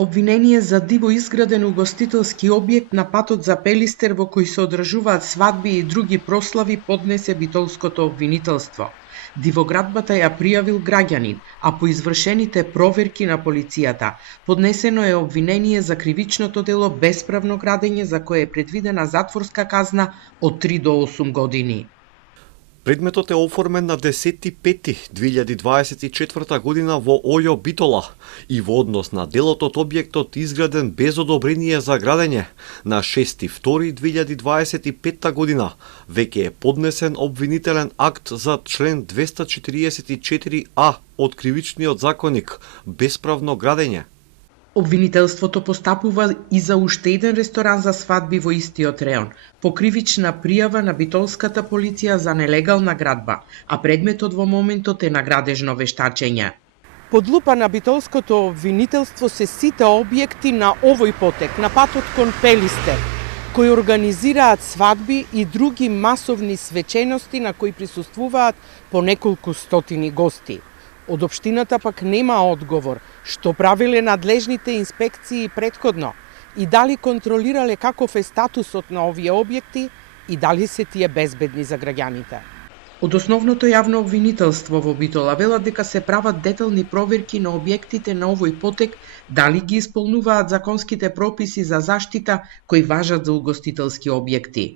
Обвинение за диво изграден угостителски објект на патот за Пелистер во кој се одржуваат свадби и други прослави поднесе битолското обвинителство. Дивоградбата ја пријавил граѓанин, а по извршените проверки на полицијата поднесено е обвинение за кривичното дело бесправно градење за кое е предвидена затворска казна од 3 до 8 години. Предметот е оформен на 10.5.2024 година во Ојо Битола и во однос на делот од објектот изграден без одобрение за градење на 6.2.2025 година веќе е поднесен обвинителен акт за член 244а од Кривичниот законник бесправно градење. Обвинителството постапува и за уште еден ресторан за свадби во истиот реон, по кривична пријава на битолската полиција за нелегална градба, а предметот во моментот е на градежно вештачење. Под лупа на битолското обвинителство се сите објекти на овој потек, на патот кон Пелистер, кои организираат свадби и други масовни свечености на кои присуствуваат по неколку стотини гости. Од општината пак нема одговор што правиле надлежните инспекции претходно и дали контролирале каков е статусот на овие објекти и дали се тие безбедни за граѓаните. Од основното јавно обвинителство во Битола велат дека се прават детални проверки на објектите на овој потек, дали ги исполнуваат законските прописи за заштита кои важат за угостителски објекти.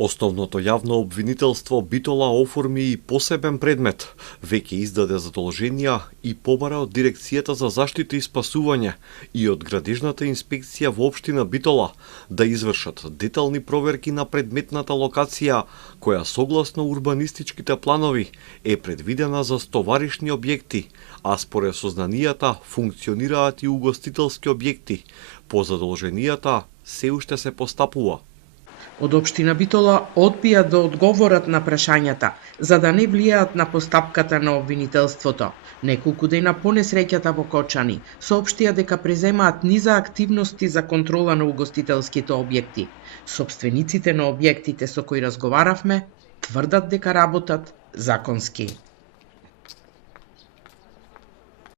Основното јавно обвинителство Битола оформи и посебен предмет, веќе издаде задолженија и побара од Дирекцијата за заштита и спасување и од Градежната инспекција во општина Битола да извршат детални проверки на предметната локација, која согласно урбанистичките планови е предвидена за стоваришни објекти, а според сознанијата функционираат и угостителски објекти. По задолженијата се уште се постапува. Од општина Битола одбија да одговорат на прашањата, за да не влијаат на постапката на обвинителството. Неколку дена по несреќата во Кочани соопштија дека преземаат низа активности за контрола на угостителските објекти. Сопствениците на објектите со кои разговаравме тврдат дека работат законски.